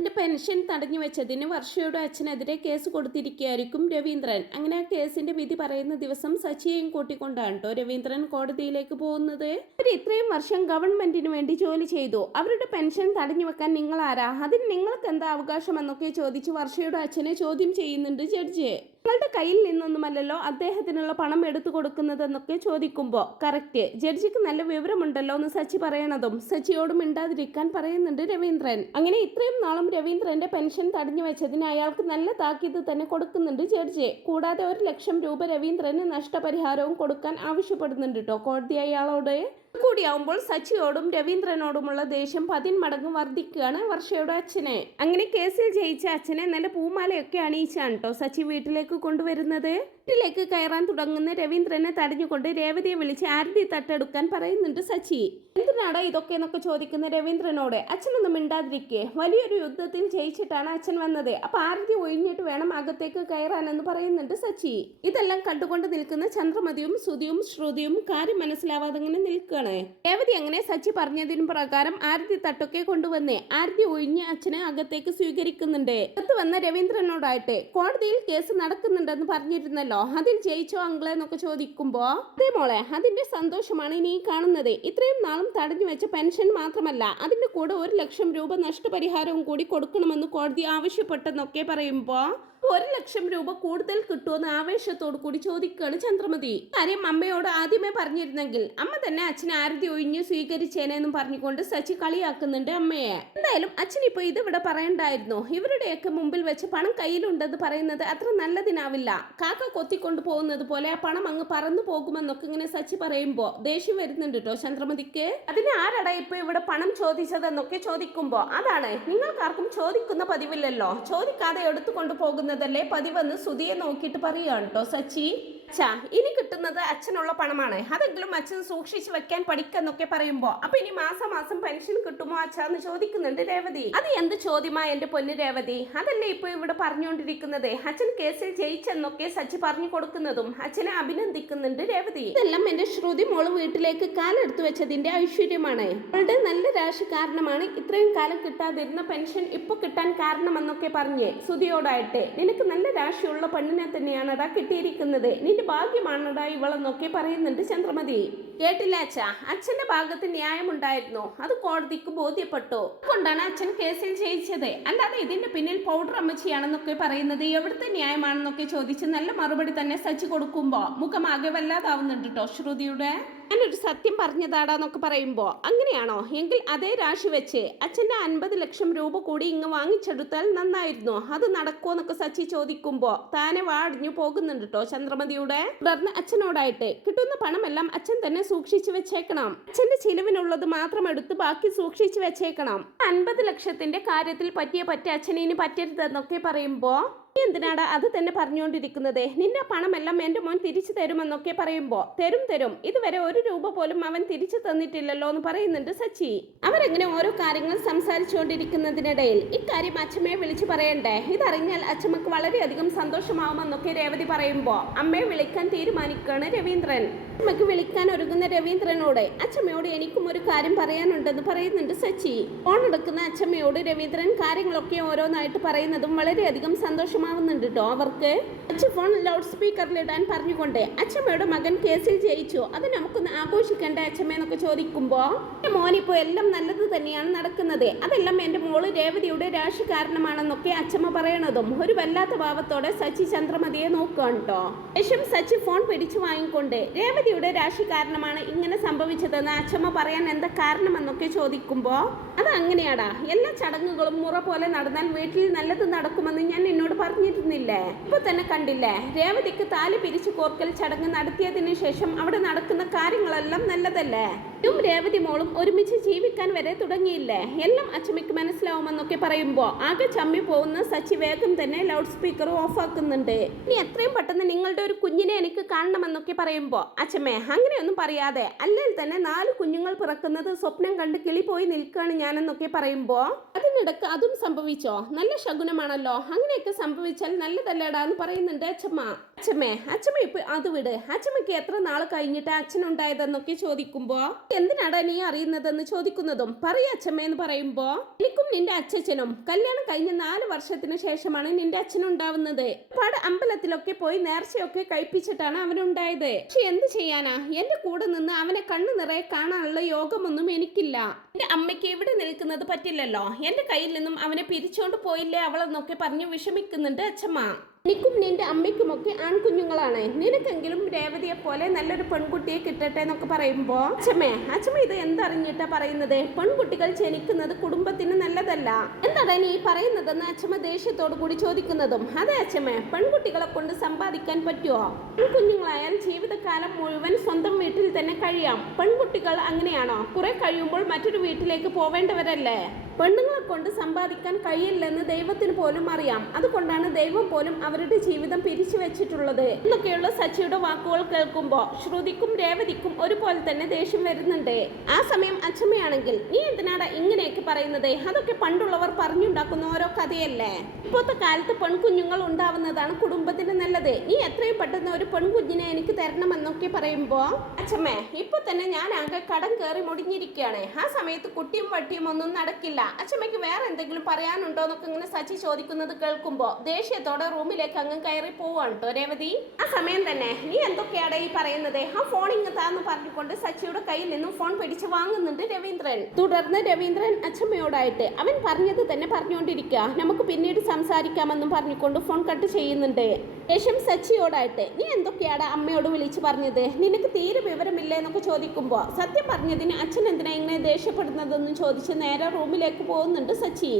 എന്റെ പെൻഷൻ തടഞ്ഞു വെച്ചതിന് വർഷയുടെ അച്ഛനെതിരെ കേസ് കൊടുത്തിരിക്കുകയായിരിക്കും രവീന്ദ്രൻ. അങ്ങനെ ആ കേസിന്റെ വിധി പറയുന്ന ദിവസം സച്ചിയെയും കൂട്ടിക്കൊണ്ടാണ് കേട്ടോ രവീന്ദ്രൻ കോടതിയിലേക്ക് പോകുന്നത്. അവർ ഇത്രയും വർഷം ഗവൺമെന്റിന് വേണ്ടി ജോലി ചെയ്തു, അവരുടെ പെൻഷൻ തടഞ്ഞു വെക്കാൻ നിങ്ങൾ ആരാ, അതിന് നിങ്ങൾക്ക് എന്താ അവകാശം എന്നൊക്കെ ചോദിച്ച് വർഷയുടെ അച്ഛനെ ചോദ്യം ചെയ്യുന്നുണ്ട് ജഡ്ജ്. നിങ്ങളുടെ കയ്യിൽ നിന്നൊന്നുമല്ലല്ലോ അദ്ദേഹത്തിനുള്ള പണം എടുത്തു കൊടുക്കുന്നതെന്നൊക്കെ ചോദിക്കുമ്പോൾ കറക്റ്റ് ജഡ്ജിക്ക് നല്ല വിവരമുണ്ടല്ലോ എന്ന് സച്ചി പറയണതും സച്ചിയോട് മിണ്ടാതിരിക്കാൻ പറയുന്നുണ്ട് രവീന്ദ്രൻ. അങ്ങനെ ഇത്രയും നാളും രവീന്ദ്രന്റെ പെൻഷൻ തടഞ്ഞു വെച്ചതിന് അയാൾക്ക് നല്ല താക്കീത് തന്നെ കൊടുക്കുന്നുണ്ട് ജഡ്ജി. കൂടാതെ 1,00,000 രൂപ രവീന്ദ്രന് നഷ്ടപരിഹാരവും കൊടുക്കാൻ ആവശ്യപ്പെടുന്നുണ്ട് കേട്ടോ കോടതി അയാളോട്. കൂടിയാവുമ്പോൾ സച്ചിയോടും രവീന്ദ്രനോടുമുള്ള ദേഷ്യം 10 മടങ്ങ് വർദ്ധിക്കുകയാണ് വർഷയുടെ അച്ഛനെ. അങ്ങനെ കേസിൽ ജയിച്ച അച്ഛനെ നല്ല പൂമാലയൊക്കെ അണിയിച്ചാണ് കേട്ടോ സച്ചി വീട്ടിലേക്ക് കൊണ്ടുവരുന്നത്. വീട്ടിലേക്ക് കയറാൻ തുടങ്ങുന്ന രവീന്ദ്രനെ തടഞ്ഞുകൊണ്ട് രേവതിയെ വിളിച്ച് ആരതി തട്ടെടുക്കാൻ പറയുന്നുണ്ട് സച്ചി. എന്തിനാടാ ഇതൊക്കെ എന്നൊക്കെ ചോദിക്കുന്ന രവീന്ദ്രനോട് അച്ഛനൊന്നും മിണ്ടാതിരിക്കേ, വലിയൊരു യുദ്ധത്തിൽ ജയിച്ചിട്ടാണ് അച്ഛൻ വന്നത്, അപ്പൊ ആരതി ഒഴിഞ്ഞിട്ട് വേണം അകത്തേക്ക് കയറാനെന്ന് പറയുന്നുണ്ട് സച്ചി. ഇതെല്ലാം കണ്ടുകൊണ്ട് നിൽക്കുന്ന ചന്ദ്രമതിയും സുതിയും ശ്രുതിയും കാര്യം മനസ്സിലാവാതെ അങ്ങനെ നിൽക്കുകയാണ്. രേവതി അങ്ങനെ സച്ചി പറഞ്ഞതിന് പ്രകാരം ആരതി തട്ടൊക്കെ കൊണ്ടുവന്നേ ആരതി ഒഴിഞ്ഞ് അച്ഛനെ അകത്തേക്ക് സ്വീകരിക്കുന്നുണ്ട്. അകത്ത് വന്ന രവീന്ദ്രനോടായിട്ട് കോടതിയിൽ കേസ് നടക്കുന്നുണ്ടെന്ന് പറഞ്ഞിരുന്നല്ലോ, അതിൽ ജയിച്ചോ അങ്കിളെ എന്നൊക്കെ ചോദിക്കുമ്പോ അതേ മോളെ, അതിന്റെ സന്തോഷമാണ് ഇനി കാണുന്നത്. ഇത്രയും നാളും തടഞ്ഞു വെച്ച പെൻഷൻ മാത്രമല്ല അതിന്റെ കൂടെ 1,00,000 രൂപ നഷ്ടപരിഹാരവും കൂടി കൊടുക്കണമെന്ന് കോടതി ആവശ്യപ്പെട്ടെന്നൊക്കെ പറയുമ്പോ 1,00,000 രൂപ കൂടുതൽ കിട്ടുമെന്ന് ആവേശത്തോടു കൂടി ചോദിക്കുകയാണ് ചന്ദ്രമതി. കാര്യം അമ്മയോട് ആദ്യമേ പറഞ്ഞിരുന്നെങ്കിൽ അമ്മ തന്നെ അച്ഛനെ ആരതി ഒഴിഞ്ഞ് സ്വീകരിച്ചേനെന്നും പറഞ്ഞുകൊണ്ട് സച്ചി കളിയാക്കുന്നുണ്ട് അമ്മയെ. എന്തായാലും അച്ഛൻ ഇപ്പൊ ഇതിവിടെ പറയണ്ടായിരുന്നു. ഇവരുടെയൊക്കെ മുമ്പിൽ വെച്ച് പണം കയ്യിലുണ്ടെന്ന് പറയുന്നത് അത്ര നല്ലതിനാവില്ല. കാക്ക കൊത്തിക്കൊണ്ട് പോകുന്നത് പോലെ ആ പണം അങ്ങ് പറന്നു പോകുമെന്നൊക്കെ ഇങ്ങനെ സച്ചി പറയുമ്പോ ദേഷ്യം വരുന്നുണ്ട് കേട്ടോ ചന്ദ്രമതിക്ക്. അതിന് ആരടാ ഇപ്പൊ ഇവിടെ പണം ചോദിച്ചതെന്നൊക്കെ ചോദിക്കുമ്പോ അതാണ് നിങ്ങൾക്കാർക്കും ചോദിക്കുന്ന പതിവില്ലല്ലോ, ചോദിക്കാതെ എടുത്തുകൊണ്ട് പോകുന്നത് ല്ലേ പതിവെന്ന് സുധിയെ നോക്കിയിട്ട് പറയുകയാണ് കേട്ടോ സച്ചി. ഇനി കിട്ടുന്നത് അച്ഛനുള്ള പണമാണ്, അതെങ്കിലും അച്ഛൻ സൂക്ഷിച്ചു വെക്കാൻ പഠിക്കെന്നൊക്കെ പറയുമ്പോ അപ്പൊ ഇനി മാസം മാസം പെൻഷൻ കിട്ടുമോ അച്ഛന്ന് ചോദിക്കുന്നുണ്ട് രേവതി. അത് എന്ത് ചോദ്യമാ എന്റെ പൊന്ന് രേവതി, അതല്ലേ ഇപ്പൊ ഇവിടെ പറഞ്ഞുകൊണ്ടിരിക്കുന്നത്. അച്ഛൻ കേസിൽ ജയിച്ചെന്നൊക്കെ സച്ചി പറഞ്ഞു കൊടുക്കുന്നതും അച്ഛനെ അഭിനന്ദിക്കുന്നുണ്ട് രേവതി. ഇതെല്ലാം എന്റെ ശ്രുതി മോള് വീട്ടിലേക്ക് കാലെടുത്തു വെച്ചതിന്റെ ഐശ്വര്യമാണ്, അവളുടെ നല്ല രാശി കാരണമാണ് ഇത്രയും കാലം കിട്ടാതിരുന്ന പെൻഷൻ ഇപ്പൊ കിട്ടാൻ കാരണമെന്നൊക്കെ പറഞ്ഞ് സുധിയോടായിട്ട് നിനക്ക് നല്ല രാശിയുള്ള പെണ്ണിനെ തന്നെയാണടാ കിട്ടിയിരിക്കുന്നത്, നിന്റെ ഭാഗ്യമാണടാ ഇവളെന്നൊക്കെ പറയുന്നുണ്ട് ചന്ദ്രമതി. കേട്ടില്ല അച്ഛാ, അച്ഛന്റെ ഭാഗത്ത് ന്യായമുണ്ടായിരുന്നു, അത് കോടതിക്ക് ബോധ്യപ്പെട്ടു, അതുകൊണ്ടാണ് അച്ഛൻ കേസിൽ ജയിച്ചത്, അല്ലാതെ ഇതിന്റെ പിന്നിൽ പൗഡർ അമ്മച്ചിയാണെന്നൊക്കെ പറയുന്നത് എവിടുത്തെ ന്യായമാണെന്നൊക്കെ ചോദിച്ച് നല്ല മറുപടി തന്നെ സച്ചി കൊടുക്കുമ്പോ മുഖമാകെ വല്ലാതാവുന്നുണ്ട് കേട്ടോ ശ്രുതിയുടെ. ഞാനൊരു സത്യം പറഞ്ഞതാടാന്നൊക്കെ പറയുമ്പോ അങ്ങനെയാണോ എങ്കിൽ അതേ രാശി വെച്ച് അച്ഛന്റെ 50,00,000 രൂപ കൂടി ഇങ്ങ് വാങ്ങിച്ചെടുത്താൽ നന്നായിരുന്നു, അത് നടക്കുമെന്നൊക്കെ സച്ചി ചോദിക്കുമ്പോ താനെ വാടിഞ്ഞു പോകുന്നുണ്ട് കേട്ടോ ചന്ദ്രമതിയുടെ. തുടർന്ന് അച്ഛനോടായിട്ട് കിട്ടുന്ന പണമെല്ലാം അച്ഛൻ തന്നെ സൂക്ഷിച്ചു വെച്ചേക്കണം, അച്ഛന്റെ ചിലവിനുള്ളത് മാത്രം എടുത്ത് ബാക്കി സൂക്ഷിച്ചു വെച്ചേക്കണം, 50,00,000ത്തിന്റെ കാര്യത്തിൽ പറ്റ അച്ഛനെ ഇനി പറ്റരുതെന്നൊക്കെ പറയുമ്പോ എന്തിനാടാ അത് തന്നെ പറഞ്ഞുകൊണ്ടിരിക്കുന്നത്, നിന്റെ പണമെല്ലാം എന്റെ മോൻ തിരിച്ചു തരുമെന്നൊക്കെ പറയുമ്പോ തരും ഇതുവരെ 1 രൂപ പോലും അവൻ തിരിച്ചു തന്നിട്ടില്ലല്ലോ എന്ന് പറയുന്നുണ്ട് സച്ചി. അവരെങ്ങനെ ഓരോ കാര്യങ്ങൾ സംസാരിച്ചുകൊണ്ടിരിക്കുന്നതിനിടയിൽ ഇക്കാര്യം അച്ഛമ്മയെ വിളിച്ചു പറയണ്ടേ, ഇതറിഞ്ഞാൽ അച്ഛമ്മക്ക് വളരെയധികം സന്തോഷമാവുമെന്നൊക്കെ രേവതി പറയുമ്പോ അമ്മയെ വിളിക്കാൻ തീരുമാനിക്കുകയാണ് രവീന്ദ്രൻ. അമ്മക്ക് വിളിക്കാൻ ഒരുങ്ങുന്ന രവീന്ദ്രനോട് അച്ഛമ്മയോട് എനിക്കും ഒരു കാര്യം പറയാനുണ്ടെന്ന് പറയുന്നുണ്ട് സച്ചി. ഫോൺ എടുക്കുന്ന അച്ഛമ്മയോട് രവീന്ദ്രൻ കാര്യങ്ങളൊക്കെ ഓരോന്നായിട്ട് പറയുന്നതും വളരെയധികം സന്തോഷമാവുന്നുണ്ട് കേട്ടോ അവർക്ക്. അച്ഛൻ ഫോൺ ലൗഡ് സ്പീക്കറിലിടാൻ പറഞ്ഞുകൊണ്ട് അച്ഛമ്മയുടെ മകൻ കേസിൽ ജയിച്ചു, അത് നമുക്കൊന്ന് ആഘോഷിക്കേണ്ട അച്ഛമ്മയെന്നൊക്കെ ചോദിക്കുമ്പോ എന്റെ മോനിപ്പോ എല്ലാം നല്ലത് തന്നെയാണ് നടക്കുന്നത്, അതെല്ലാം എന്റെ മോള് രേവതിയുടെ രാശി കാരണമാണെന്നൊക്കെ അച്ഛമ്മ പറയണതും ഒരു വല്ലാത്ത ഭാവത്തോടെ സച്ചി ചന്ദ്രമതിയെ നോക്കുകയാണ് കേട്ടോ. ശേഷം സച്ചി ഫോൺ പിടിച്ചു വാങ്ങിക്കൊണ്ട് രേവതിയുടെ രാശി കാരണമാണ് ഇങ്ങനെ സംഭവിച്ചതെന്ന് അച്ഛമ്മ പറയാൻ എന്താ കാരണമെന്നൊക്കെ ചോദിക്കുമ്പോ അത് അങ്ങനെയാടാ, എല്ലാ ചടങ്ങുകളും മുറ പോലെ നടന്നാൽ വീട്ടിൽ നല്ലത് നടക്കുമെന്ന് ഞാൻ എന്നോട് പറഞ്ഞിരുന്നില്ലേ, ഇപ്പൊ തന്നെ കണ്ടില്ലേ രേവതിക്ക് താലി പിരിച്ചു കോർക്കൽ ചടങ്ങ് നടത്തിയതിനു ശേഷം അവിടെ നടക്കുന്ന കാര്യങ്ങളെല്ലാം നല്ലതല്ലേ, രേവതി മോളും ഒരുമിച്ച് ജീവിക്കാൻ വരെ തുടങ്ങിയില്ലേ, എല്ലാം അച്ഛമ്മയ്ക്ക് മനസ്സിലാവുമെന്നൊക്കെ പറയുമ്പോ ആകെ ചമ്മി പോകുന്ന സച്ചി വേഗം തന്നെ ലൗഡ് സ്പീക്കർ ഓഫ് ആക്കുന്നുണ്ട്. ഇനി എത്രയും പെട്ടെന്ന് നിങ്ങളുടെ ഒരു കുഞ്ഞിനെ എനിക്ക് കാണണമെന്നൊക്കെ പറയുമ്പോ അച്ഛമ്മേ അങ്ങനെയൊന്നും പറയാതെ, അല്ലെങ്കിൽ തന്നെ 4 കുഞ്ഞുങ്ങൾ പിറക്കുന്നത് സ്വപ്നം കണ്ട് കിളി പോയി നിൽക്കുകയാണ് ഞാനെന്നൊക്കെ പറയുമ്പോ അതിനിടക്ക് അതും സംഭവിച്ചോ, നല്ല ശകുനമാണല്ലോ, അങ്ങനെയൊക്കെ സംഭവിച്ചാൽ നല്ലതല്ലേടാന്ന് പറയുന്നുണ്ട് അച്ഛമ്മ. അച്ഛമ്മ ഇപ്പൊ അത് വിട്, അച്ഛമ്മയ്ക്ക് എത്ര നാൾ കഴിഞ്ഞിട്ട് അച്ഛനുണ്ടായതെന്നൊക്കെ ചോദിക്കുമ്പോ എന്തിനാടാ നീ അറിയുന്നതെന്ന് ചോദിക്കുന്നതും പറയ അച്ഛമ്മയെന്ന് പറയുമ്പോ എനിക്കും നിന്റെ അച്ഛനും കല്യാണം കഴിഞ്ഞ 4 വർഷത്തിന് ശേഷമാണ് നിന്റെ അച്ഛനുണ്ടാവുന്നത്. ഒരുപാട് അമ്പലത്തിലൊക്കെ പോയി നേർച്ചയൊക്കെ കഴിപ്പിച്ചിട്ടാണ് അവനുണ്ടായത്. പക്ഷെ എന്ത് ചെയ്യാനാ, എന്റെ കൂടെ നിന്ന് അവനെ കണ്ണു നിറയെ കാണാനുള്ള യോഗമൊന്നും എനിക്കില്ല. എന്റെ അമ്മയ്ക്ക് ഇവിടെ നിൽക്കുന്നത് പറ്റില്ലല്ലോ, എന്റെ കയ്യിൽ നിന്നും അവനെ പിരിച്ചോണ്ട് പോയില്ലേ അവളെന്നൊക്കെ പറഞ്ഞു വിഷമിക്കുന്നുണ്ട് അച്ഛമ്മ. എനിക്കും നിന്റെ അമ്മയ്ക്കുമൊക്കെ ആൺകുഞ്ഞുങ്ങളാണ്, നിനക്കെങ്കിലും രേവതിയെ പോലെ നല്ലൊരു പെൺകുട്ടിയെ കിട്ടട്ടെ എന്നൊക്കെ പറയുമ്പോ അച്ഛമ്മ ഇത് എന്തറിഞ്ഞിട്ടാ പറയുന്നത്? പെൺകുട്ടികൾ ജനിക്കുന്നത് കുടുംബത്തിന് നല്ലതല്ല. എന്താണ് നീ പറയുന്നതെന്ന് അച്ഛമ്മ ദേഷ്യത്തോടു കൂടി ചോദിക്കുന്നതും അതെ അച്ഛമ്മ, പെൺകുട്ടികളെ കൊണ്ട് സമ്പാദിക്കാൻ പറ്റുമോ? പെൺകുഞ്ഞുങ്ങളായാൽ ജീവിതകാലം മുഴുവൻ സ്വന്തം വീട്ടിൽ തന്നെ കഴിയാം. പെൺകുട്ടികൾ അങ്ങനെയാണോ? കുറെ കഴിയുമ്പോൾ മറ്റൊരു വീട്ടിലേക്ക് പോവേണ്ടവരല്ലേ? പെണ്ണുങ്ങളെ കൊണ്ട് സമ്പാദിക്കാൻ കഴിയില്ലെന്ന് ദൈവത്തിന് പോലും അറിയാം. അതുകൊണ്ടാണ് ദൈവം പോലും അവരുടെ ജീവിതം പിരിച്ചു വെച്ചിട്ടുള്ളത് എന്നൊക്കെയുള്ള സച്ചിയുടെ വാക്കുകൾ കേൾക്കുമ്പോൾ ശ്രുതിക്കും രേവതിക്കും ഒരുപോലെ തന്നെ ദേഷ്യം വരുന്നുണ്ട്. ആ സമയം അച്ഛമ്മയാണെങ്കിൽ നീ എന്തിനാടാ ഇങ്ങനെയൊക്കെ പറയുന്നത്? അതൊക്കെ പണ്ടുള്ളവർ പറഞ്ഞുണ്ടാക്കുന്ന ഓരോ കഥയല്ലേ. ഇപ്പോഴത്തെ കാലത്ത് പെൺകുഞ്ഞുങ്ങൾ ഉണ്ടാവുന്നതാണ് കുടുംബത്തിന് നല്ലത്. നീ എത്രയും പെട്ടെന്ന് ഒരു പെൺകുഞ്ഞിനെ എനിക്ക് തരണമെന്നൊക്കെ പറയുമ്പോ അച്ഛമ്മേ, ഇപ്പൊ തന്നെ ഞാൻ ആകെ കടം കയറി മുടിഞ്ഞിരിക്കുകയാണ്. ആ സമയത്ത് കുട്ടിയും വട്ടിയും ഒന്നും നടക്കില്ല. അച്ഛമ്മയ്ക്ക് വേറെ എന്തെങ്കിലും പറയാനുണ്ടോ എന്നൊക്കെ ഇങ്ങനെ സച്ചി ചോദിക്കുന്നത് കേൾക്കുമ്പോ ദേഷ്യത്തോടെ റൂമിലേക്ക് അങ്ങ് കയറി പോവാണ് കേട്ടോ രേവതി. ആ സമയം തന്നെ നീ എന്തൊക്കെയാണ് ഈ പറയുന്നത്? ആ ഫോൺ ഇങ്ങത്താന്ന് പറഞ്ഞുകൊണ്ട് സച്ചിയുടെ കയ്യിൽ നിന്നും ഫോൺ പിടിച്ച് വാങ്ങുന്നുണ്ട് രവീന്ദ്രൻ. തുടർന്ന് രവീന്ദ്രൻ അച്ഛമ്മയോടായിട്ട് അവൻ പറഞ്ഞത് തന്നെ പറഞ്ഞുകൊണ്ടിരിക്കുക, നമുക്ക് പിന്നീട് സംസാരിക്കാമെന്നും പറഞ്ഞുകൊണ്ട് ഫോൺ കട്ട് ചെയ്യുന്നുണ്ട്. ശേഷം സച്ചിയോടായിട്ട് നീ എന്തൊക്കെയാണ് അമ്മയോട് വിളിച്ചു പറഞ്ഞത്? നിനക്ക് തീരെ വിവരമില്ലേ എന്നൊക്കെ ചോദിക്കുമ്പോ സത്യം പറഞ്ഞതിന് അച്ഛൻ എന്തിനാ ഇങ്ങനെ ദേഷ്യപ്പെടുന്നതെന്ന് ചോദിച്ച് നേരെ റൂമിലേക്ക് പോകുന്നുണ്ട് സച്ചി.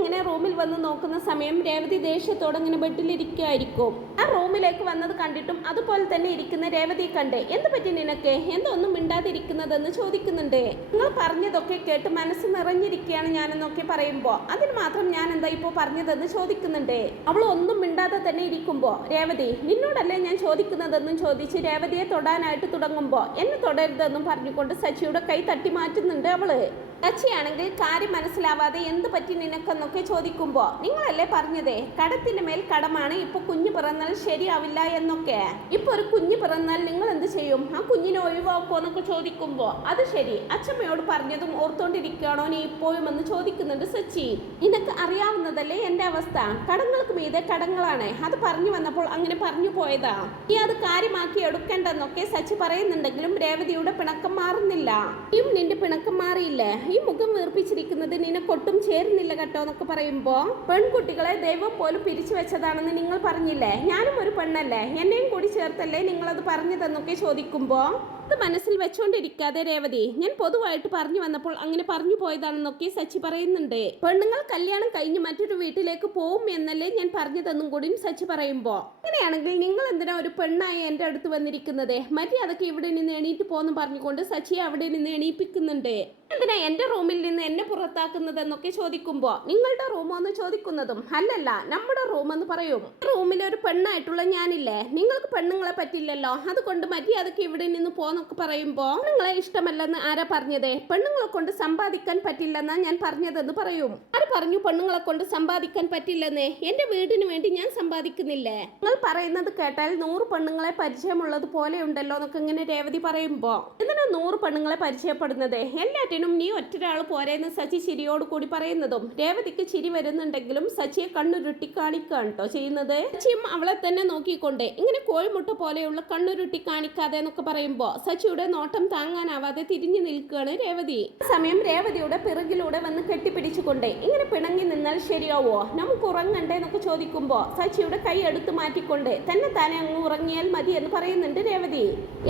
അങ്ങനെ റൂമിൽ വന്ന് നോക്കുന്ന സമയം രേവതി ദേഷ്യത്തോടെ ഇങ്ങനെ ബെഡിലിരിക്കുകയായിരിക്കും. ആ റൂമിലേക്ക് വന്നത് കണ്ടിട്ടും അതുപോലെ തന്നെ ഇരിക്കുന്ന രേവതി കണ്ട് എന്ത് പറ്റി നിനക്ക്, എന്തൊന്നും മിണ്ടാതിരിക്കുന്നതെന്ന് ചോദിക്കുന്നുണ്ട്. നിങ്ങൾ പറഞ്ഞതൊക്കെ കേട്ട് മനസ്സ് നിറഞ്ഞിരിക്കുകയാണ് ഞാനെന്നൊക്കെ പറയുമ്പോ അതിന് മാത്രം ഞാൻ എന്താ ഇപ്പോ പറഞ്ഞതെന്ന് ചോദിക്കുന്നുണ്ട്. അവൾ ഒന്നും മിണ്ടാതെ തന്നെ ഇരിക്കുമ്പോ രേവതി നിന്നോടല്ലേ ഞാൻ ചോദിക്കുന്നതെന്നും ചോദിച്ച് രേവതിയെ തൊടാനായിട്ട് തുടങ്ങുമ്പോ എന്നെ തൊടരുതെന്നും പറഞ്ഞുകൊണ്ട് സച്ചിയുടെ കൈ തട്ടി മാറ്റുന്നുണ്ട് അവള്. സച്ചിയാണെങ്കിൽ കാര്യം മനസ്സിലാവാതെ എന്ത് പറ്റി നിനക്കെന്നൊക്കെ ചോദിക്കുമ്പോ നിങ്ങളല്ലേ പറഞ്ഞതേ കടത്തിന്റെ മേൽ കടമാണ്, ഇപ്പൊ കുഞ്ഞ് പിറന്നാൽ ശരിയാവില്ല എന്നൊക്കെ. ഇപ്പൊ ഒരു കുഞ്ഞ് പിറന്നാൽ നിങ്ങൾ എന്ത് ചെയ്യും? ആ കുഞ്ഞിനെ ഒഴിവാക്കുമോ എന്നൊക്കെ ചോദിക്കുമ്പോ അത് ശരി, അച്ഛമ്മയോട് പറഞ്ഞതും ഓർത്തോണ്ടിരിക്കുകയാണോ നീ ഇപ്പോഴും എന്ന് ചോദിക്കുന്നുണ്ട് സച്ചി. നിനക്ക് അറിയാവുന്നതല്ലേ എന്റെ അവസ്ഥ, കടങ്ങൾക്ക് മീതെ കടങ്ങളാണ്, അത് പറഞ്ഞു വന്നപ്പോൾ അങ്ങനെ പറഞ്ഞു പോയതാ, നീ അത് കാര്യമാക്കി എടുക്കണ്ടെന്നൊക്കെ സച്ചി പറയുന്നുണ്ടെങ്കിലും രേവതിയുടെ പിണക്കം മാറുന്നില്ല. നീയും നിന്റെ പിണക്കം മാറിയില്ലേ? ഈ മുഖം വീർപ്പിച്ചിരിക്കുന്നത് നിനക്കൊട്ടും ചേരുന്നില്ല കേട്ടോ എന്നൊക്കെ പറയുമ്പോ പെൺകുട്ടികളെ ദൈവം പോലും പിരിച്ചു വെച്ചതാണെന്ന് നിങ്ങൾ പറഞ്ഞില്ലേ, ഞാനും ഒരു പെണ്ണല്ലേ, എന്നെയും കൂടി ചേർത്തല്ലേ നിങ്ങളത് പറഞ്ഞതെന്നൊക്കെ ചോദിക്കുമ്പോ അത് മനസ്സിൽ വെച്ചോണ്ടിരിക്കാതെ രേവതി ഞാൻ പൊതുവായിട്ട് പറഞ്ഞു വന്നപ്പോൾ അങ്ങനെ പറഞ്ഞു പോയതാണെന്നൊക്കെ സച്ചി പറയുന്നുണ്ട്. പെണ്ണുങ്ങൾ കല്യാണം കഴിഞ്ഞ് മറ്റൊരു വീട്ടിലേക്ക് പോവും എന്നല്ലേ ഞാൻ പറഞ്ഞതെന്നും കൂടി സച്ചി പറയുമ്പോ അങ്ങനെയാണെങ്കിൽ നിങ്ങൾ എന്തിനാ ഒരു പെണ്ണായി എന്റെ അടുത്ത് വന്നിരിക്കുന്നത്? മര്യാദക്ക് ഇവിടെ നിന്ന് എണീറ്റ് പോന്ന് പറഞ്ഞുകൊണ്ട് സച്ചിയെ അവിടെ നിന്ന് എണീപ്പിക്കുന്നുണ്ട്. എന്തിനാ എന്റെ റൂമിൽ നിന്ന് എന്നെ പുറത്താക്കുന്നതെന്നൊക്കെ ചോദിക്കുമ്പോ നിങ്ങളുടെ റൂമോന്ന് ചോദിക്കുന്നതും അല്ലല്ല നമ്മുടെ റൂമെന്ന് പറയും. റൂമിൽ ഒരു പെണ്ണായിട്ടുള്ള ഞാനില്ലേ, നിങ്ങൾക്ക് പെണ്ണുങ്ങളെ പറ്റില്ലല്ലോ, അതുകൊണ്ട് മര്യാദക്ക് ഇവിടെ നിന്ന് പോന്നൊക്കെ പറയുമ്പോ നിങ്ങളെ ഇഷ്ടമല്ലെന്ന് ആരാ പറഞ്ഞത്? പെണ്ണുങ്ങളെ കൊണ്ട് സമ്പാദിക്കാൻ പറ്റില്ലെന്നാ ഞാൻ പറഞ്ഞതെന്ന് പറയും. ആര് പറഞ്ഞു പെണ്ണുങ്ങളെ കൊണ്ട് സമ്പാദിക്കാൻ പറ്റില്ലെന്ന്? എന്റെ വീടിന് വേണ്ടി ഞാൻ സമ്പാദിക്കുന്നില്ലേ? നിങ്ങൾ പറയുന്നത് കേട്ടാൽ 100 പെണ്ണുങ്ങളെ പരിചയമുള്ളത് പോലെ ഉണ്ടല്ലോ എന്നൊക്കെ ഇങ്ങനെ രേവതി പറയുമ്പോ എന്തിനാ 100 പെണ്ണുങ്ങളെ പരിചയപ്പെടുന്നത്? എല്ലാറ്റിനും നീ ഒറ്റൊരാൾ പോരെന്ന് സച്ചി ചിരിയോട് കൂടി പറയുന്നതും രേവതിക്ക് ചിരി വരുന്നുണ്ടെങ്കിലും സച്ചിയെ കണ്ണുരുട്ടി കാണിക്കുകയാണ് കേട്ടോ ചെയ്യുന്നത്. സച്ചിയും അവളെ തന്നെ നോക്കിക്കൊണ്ട് ഇങ്ങനെ കോഴിമുട്ട പോലെയുള്ള കണ്ണുരുട്ടി കാണിക്കാതെ എന്നൊക്കെ പറയുമ്പോ സച്ചിയുടെ നോട്ടം താങ്ങാനാവാതെ തിരിഞ്ഞു നിൽക്കുകയാണ് രേവതി. സമയം രേവതിയുടെ പിറകിലൂടെ വന്ന് കെട്ടിപ്പിടിച്ചുകൊണ്ട് ഇങ്ങനെ പിണങ്ങി നിന്നാൽ ശരിയാവോ, നമുക്ക് ഉറങ്ങണ്ടേ എന്നൊക്കെ ചോദിക്കുമ്പോ സച്ചിയുടെ കൈ എടുത്തു മാറ്റിക്കൊണ്ട് തന്നെ താനെ അങ്ങ് ഉറങ്ങിയാൽ മതി എന്ന് പറയുന്നുണ്ട് രേവതി.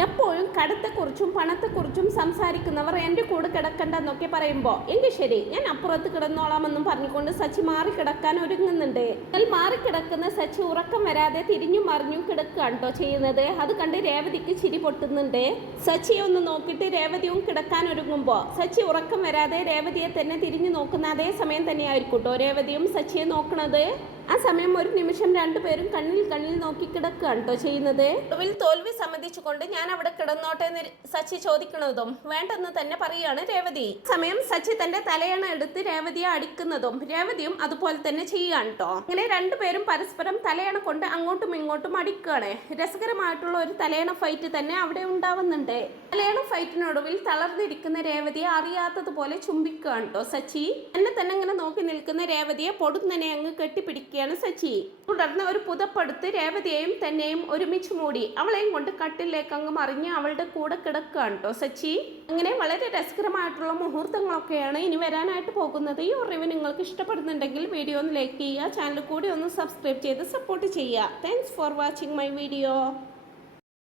എപ്പോഴും കടത്തെക്കുറിച്ചും പണത്തെക്കുറിച്ചും സംസാരിക്കുന്നവർ എന്റെ കൂടെ കിടക്കണ്ടെന്നൊക്കെ പറയുമ്പോ എങ്കിൽ ശരി ഞാൻ അപ്പുറത്ത് കിടന്നോളാമെന്നും പറഞ്ഞുകൊണ്ട് സച്ചി മാറി കിടക്കാൻ ഒരുങ്ങുന്നുണ്ട്. എന്നാൽ മാറിക്കിടക്കുന്ന സച്ചി ഉറക്കം വരാതെ തിരിഞ്ഞു മറിഞ്ഞു കിടക്കുകയാണ് കേട്ടോ ചെയ്യുന്നത്. അത് കണ്ട് രേവതിക്ക് ചിരി പൊട്ടുന്നുണ്ട്. സച്ചിയെ ഒന്ന് നോക്കിയിട്ട് രേവതിയും കിടക്കാൻ ഒരുങ്ങുമ്പോ സച്ചി ഉറക്കം വരാതെ രേവതിയെ തന്നെ തിരിഞ്ഞു നോക്കുന്ന അതേ സമയം തന്നെയായിരിക്കും കേട്ടോ രേവതിയും സച്ചിയെ നോക്കണത്. ആ സമയം ഒരു നിമിഷം രണ്ടുപേരും കണ്ണിൽ കണ്ണിൽ നോക്കി കിടക്കുകയാണ് കേട്ടോ ചെയ്യുന്നത്. ഒടുവിൽ തോൽവി സമ്മതിച്ചുകൊണ്ട് ഞാൻ അവിടെ കിടന്നോട്ടെ എന്ന് സച്ചി ചോദിക്കുന്നതും വേണ്ടെന്ന് തന്നെ പറയുകയാണ് രേവതി. സമയം സച്ചി തന്റെ തലയണ എടുത്ത് രേവതിയെ അടിക്കുന്നതും രേവതിയും അതുപോലെ തന്നെ ചെയ്യുകയാണ് കേട്ടോ. അങ്ങനെ രണ്ടുപേരും പരസ്പരം തലയണ കൊണ്ട് അങ്ങോട്ടും ഇങ്ങോട്ടും അടിക്കുകയാണ്. രസകരമായിട്ടുള്ള ഒരു തലയണ ഫൈറ്റ് തന്നെ അവിടെ ഉണ്ടാവുന്നുണ്ട്. തലയണ ഫൈറ്റിനൊടുവിൽ തളർന്നിരിക്കുന്ന രേവതിയെ അറിയാത്തതുപോലെ ചുംബിക്കുകയാണ് കേട്ടോ സച്ചി. എന്നെ തന്നെ ഇങ്ങനെ നോക്കി നിൽക്കുന്ന രേവതിയെ പൊടുന്നനെ അങ്ങ് കെട്ടിപ്പിടിക്കുകയാണ് സച്ചി. തുടർന്ന് ഒരു പുതപ്പെടുത്ത് രേവതിയെയും തന്നെയും ഒരുമിച്ച് മൂടി അവളെയും കൊണ്ട് കട്ടിലേക്ക് അങ്ങ് മറിഞ്ഞ് അവളുടെ കൂടെ കിടക്കുകയാണ് കേട്ടോ സച്ചി. അങ്ങനെ വളരെ രസകരമായിട്ടുള്ള മുഹൂർത്തങ്ങളൊക്കെയാണ് ഇനി വരാനായിട്ട് പോകുന്നത്. ഈ റിവ്യൂ നിങ്ങൾക്ക് ഇഷ്ടപ്പെടുന്നുണ്ടെങ്കിൽ വീഡിയോ ഒന്ന് ലൈക്ക് ചെയ്യുക, ചാനൽ കൂടി ഒന്ന് സബ്സ്ക്രൈബ് ചെയ്ത് സപ്പോർട്ട് ചെയ്യുക. Thanks for watching my video.